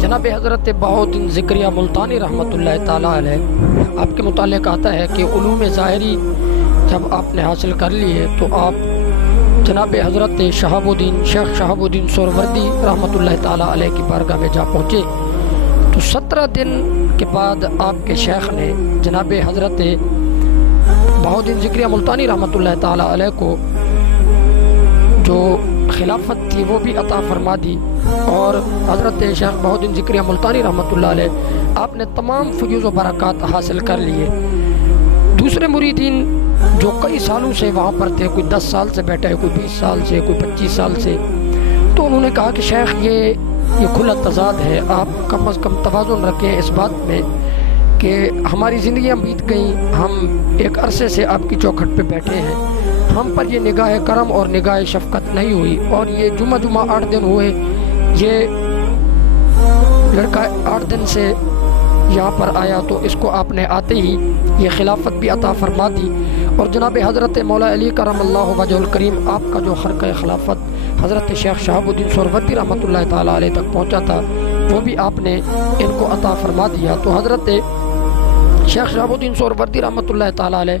جناب حضرت بہاؤالدین ذکریہ ملتانی رحمۃ اللہ تعالیٰ علیہ آپ کے متعلق آتا ہے کہ علوم ظاہری جب آپ نے حاصل کر لیے تو آپ جناب حضرت شہاب الدین شیخ شہاب الدین سہروردی رحمۃ اللہ تعالیٰ علیہ کی بارگاہ میں جا پہنچے تو 17 دن کے بعد آپ کے شیخ نے جناب حضرت بہاؤالدین ذکریہ ملتانی رحمۃ اللہ تعالیٰ علیہ کو جو خلافت تھی وہ بھی عطا فرما دی، اور حضرت شیخ بہاؤالدین ذکریہ ملتانی رحمۃ اللہ علیہ آپ نے تمام فیوز و برکات حاصل کر لیے۔ دوسرے مریدین جو کئی سالوں سے وہاں پر تھے، کوئی 10 سال سے بیٹھا ہے، کوئی 20 سال سے، کوئی 25 سال سے، تو انہوں نے کہا کہ شیخ یہ کھلا تضاد ہے، آپ کم از کم توازن رکھیں اس بات میں کہ ہماری زندگیاں بیت گئیں، ہم ایک عرصے سے آپ کی چوکھٹ پہ بیٹھے ہیں، ہم پر یہ نگاہ کرم اور نگاہ شفقت نہیں ہوئی، اور یہ جمعہ 8 دن ہوئے، یہ لڑکا 8 دن سے یہاں پر آیا تو اس کو آپ نے آتے ہی یہ خلافت بھی عطا فرما دی، اور جناب حضرت مولا علی کرم اللہ وجہ الکریم آپ کا جو خرقہ خلافت حضرت شیخ شہاب الدین سہروردی رحمۃ اللہ تعالیٰ علیہ تک پہنچا تھا وہ بھی آپ نے ان کو عطا فرما دیا۔ تو حضرت شیخ شہاب الدین سہروردی رحمۃ اللہ تعالیٰ علیہ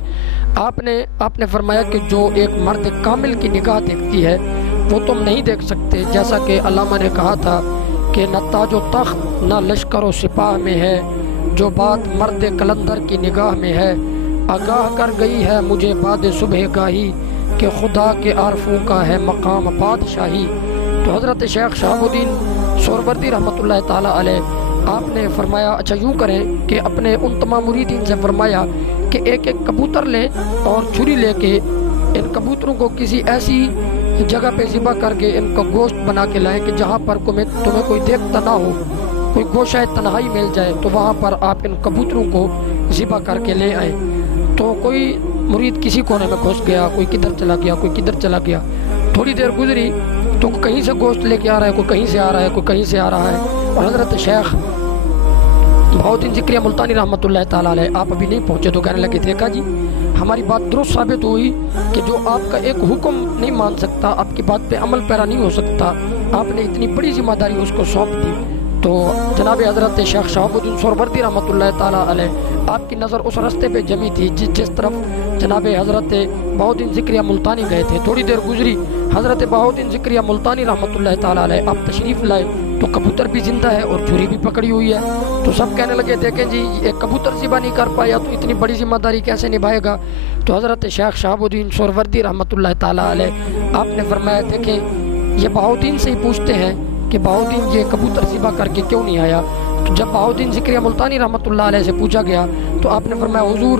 آپ نے فرمایا کہ جو ایک مرد کامل کی نگاہ دیکھتی ہے وہ تم نہیں دیکھ سکتے، جیسا کہ علامہ نے کہا تھا کہ نہ تاج و تخت نہ لشکر و سپاہ میں ہے، جو بات مرد کلندر کی نگاہ میں ہے، آگاہ کر گئی ہے مجھے بعد صبح گاہی کہ خدا کے عارفوں کا ہے مقام بادشاہی۔ تو حضرت شیخ شہاب الدین سہروردی رحمۃ اللہ تعالیٰ علیہ آپ نے فرمایا اچھا یوں کریں کہ اپنے ان تمام مریدین سے فرمایا کہ ایک کبوتر لیں اور چھری لے کے ان کبوتروں کو کسی ایسی جگہ پہ ذبح کر کے ان کا گوشت بنا کے لائیں کہ جہاں پر تمہیں کوئی دیکھتا نہ ہو، کوئی گوشہ تنہائی مل جائے، تو وہاں پر آپ ان کبوتروں کو ذبح کر کے لے آئیں۔ تو کوئی مرید کسی کونے میں گھس گیا، کوئی کدھر چلا گیا، کوئی کدھر چلا گیا، تھوڑی دیر گزری تو کہیں سے گوشت لے کے آ رہا ہے، کوئی کہیں سے آ رہا ہے، کوئی کہیں سے آ رہا ہے، اور حضرت شیخ بہاؤالدین ذکریہ ملتانی رحمۃ اللہ تعالیٰ علیہ آپ ابھی نہیں پہنچے تو کہنے لگے دیکھا جی ہماری بات درست ثابت ہوئی کہ جو آپ کا ایک حکم نہیں مان سکتا، آپ کی بات پہ عمل پیرا نہیں ہو سکتا، آپ نے اتنی بڑی ذمہ داری اس کو سونپ دی۔ تو جناب حضرت شیخ شہاب الدین سہروردی رحمۃ اللہ تعالیٰ علیہ آپ کی نظر اس رستے پہ جمی تھی جس طرف جناب حضرت بہاؤالدین ذکریہ ملتانی گئے تھے۔ تھوڑی دیر گزری، حضرت بہاؤالدین ذکریہ ملتانی رحمۃ اللہ تعالیٰ علیہ آپ تشریف لائے تو کبوتر بھی زندہ ہے اور چھری بھی پکڑی ہوئی ہے۔ تو سب کہنے لگے دیکھیں جی ایک کبوتر ذبح نہیں کر پایا تو اتنی بڑی ذمہ داری کیسے نبھائے گا۔ تو حضرت شیخ شہاب الدین سہروردی رحمۃ اللہ تعالیٰ علیہ آپ نے فرمایا دیکھیں یہ بہاؤالدین سے ہی پوچھتے ہیں کہ بہاؤالدین یہ کبوتر ذبح کر کے کیوں نہیں آیا۔ تو جب بہاؤالدین ذکریہ ملتانی رحمۃ اللہ علیہ سے پوچھا گیا تو آپ نے فرمایا حضور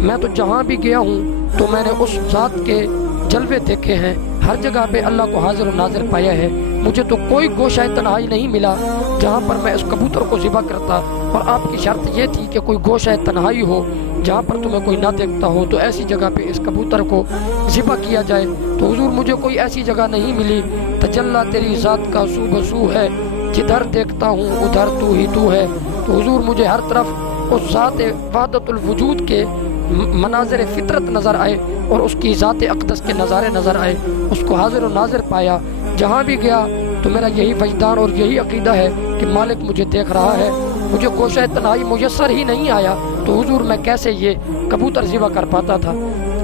میں تو جہاں بھی گیا ہوں تو میں نے اس ذات کے جلوے دیکھے ہیں، ہر جگہ پہ اللہ کو حاضر و ناظر پایا ہے، مجھے تو کوئی گوشہ تنہائی نہیں ملا جہاں پر میں اس کبوتر کو ذبح کرتا، اور آپ کی شرط یہ تھی کہ کوئی گوشہ تنہائی ہو جہاں پر تمہیں کوئی نہ دیکھتا ہو تو ایسی جگہ پہ اس کبوتر کو ذبح کیا جائے۔ تو حضور مجھے کوئی ایسی جگہ نہیں ملی، تجلی تیری ذات کا سو بسو ہے، جدھر دیکھتا ہوں ادھر تو ہی تو ہے۔ تو حضور مجھے ہر طرف اس ذات وحدت الوجود کے مناظر فطرت نظر آئے اور اس کی ذات اقدس کے نظارے نظر آئے، اس کو حاضر و ناظر پایا۔ جہاں بھی گیا تو میرا یہی وجدان اور یہی عقیدہ ہے کہ مالک مجھے دیکھ رہا ہے، مجھے گوشہ تنہائی میسر ہی نہیں آیا تو حضور میں کیسے یہ کبوتر ذبح کر پاتا تھا۔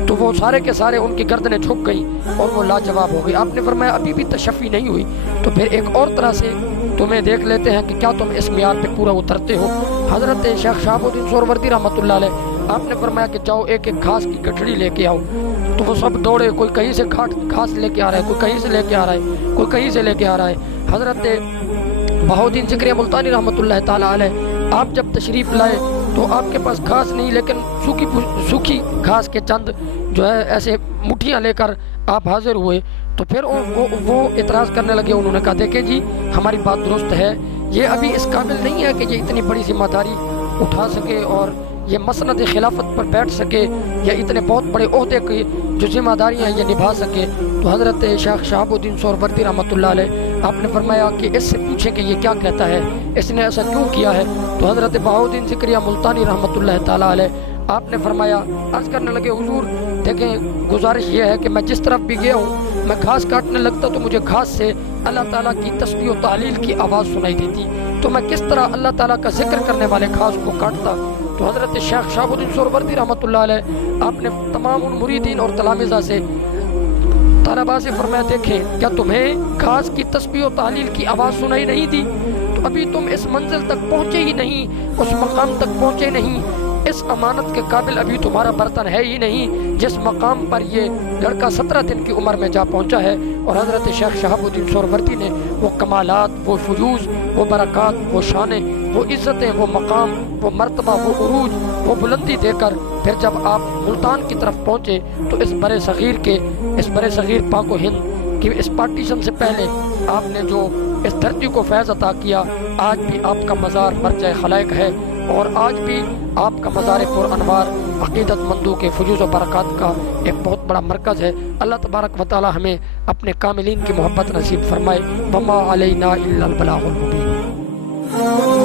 تو وہ سارے کے سارے ان کی گردنیں جھک گئیں اور وہ لاجواب ہو گئی۔ آپ نے فرمایا ابھی بھی تشفی نہیں ہوئی تو پھر ایک اور طرح سے تمہیں دیکھ لیتے ہیں کہ کیا تم اس معیار پہ پورا اترتے ہو۔ حضرت شیخ شہاب الدین سہروردی رحمۃ اللہ علیہ آپ نے فرمایا کہ جاؤ ایک گھاس کی گٹھڑی لے کے آؤ۔ تو وہ سب دوڑے، کوئی کہیں سے گھاس لے کے آ رہا ہے، کوئی کہیں سے لے کے آ رہا ہے، کوئی کہیں سے لے کے آ رہا ہے۔ حضرت بہاؤالدین ذکریہ ملتانی رحمۃ اللہ تعالیٰ علیہ آپ جب تشریف لائے تو آپ کے پاس گھاس نہیں لیکن سوکھی گھاس کے چند جو ہے ایسے مٹھیاں لے کر آپ حاضر ہوئے۔ تو پھر وہ اعتراض کرنے لگے، انہوں نے کہا دیکھیں جی ہماری بات درست ہے، یہ ابھی اس قابل نہیں ہے کہ یہ اتنی بڑی ذمہ داری اٹھا سکے اور یہ مسند خلافت پر بیٹھ سکے یا اتنے بہت بڑے عہدے کی جو ذمہ داریاں یہ نبھا سکے۔ تو حضرت شیخ شہاب الدین سہروردی رحمۃ اللہ علیہ آپ نے فرمایا کہ اس سے پوچھیں کہ یہ کیا کہتا ہے، اس نے ایسا کیوں کیا ہے۔ تو حضرت بہاؤالدین ذکریہ ملتانی رحمۃ اللہ تعالیٰ علیہ آپ نے فرمایا، عرض کرنے لگے حضور دیکھیں گزارش یہ ہے کہ میں جس طرف بھی گیا ہوں میں گھاس کاٹنے لگتا تو مجھے گھاس سے اللہ تعالیٰ کی تسبیح و تعلیل کی آواز سنائی دیتی، تو میں کس طرح اللہ تعالیٰ کا ذکر کرنے والے گھاس کو کاٹتا۔ تو حضرت شیخ شہاب الدین سہروردی رحمۃ اللہ علیہ آپ نے تمام ان مریدین اور تلامذہ سے طلباء سے فرمایا، دیکھیں کیا تمہیں گھاس کی تسبیح و تعلیل کی آواز سنائی نہیں دی؟ تو ابھی تم اس منزل تک پہنچے ہی نہیں، اس مقام تک پہنچے نہیں، اس امانت کے قابل ابھی تمہارا برتن ہے ہی نہیں جس مقام پر یہ لڑکا 17 دن کی عمر میں جا پہنچا ہے۔ اور حضرت شیخ شہاب الدین سہروردی نے وہ کمالات، وہ فیوز، وہ برکات، وہ شانیں، وہ عزتیں، وہ مقام، وہ مرتبہ، وہ عروج، وہ بلندی دے کر پھر جب آپ ملتان کی طرف پہنچے تو اس برِ صغیر پاک و ہند کی اس پارٹیشن سے پہلے آپ نے جو اس دھرتی کو فیض عطا کیا، آج بھی آپ کا مزار مرجع خلائق ہے، اور آج بھی آپ کا مزار پر انوار عقیدت مندوں کے فیوز و برکات کا ایک بہت بڑا مرکز ہے۔ اللہ تبارک و تعالی ہمیں اپنے کاملین کی محبت نصیب فرمائے۔ وما علینا الا البلاغ المبین۔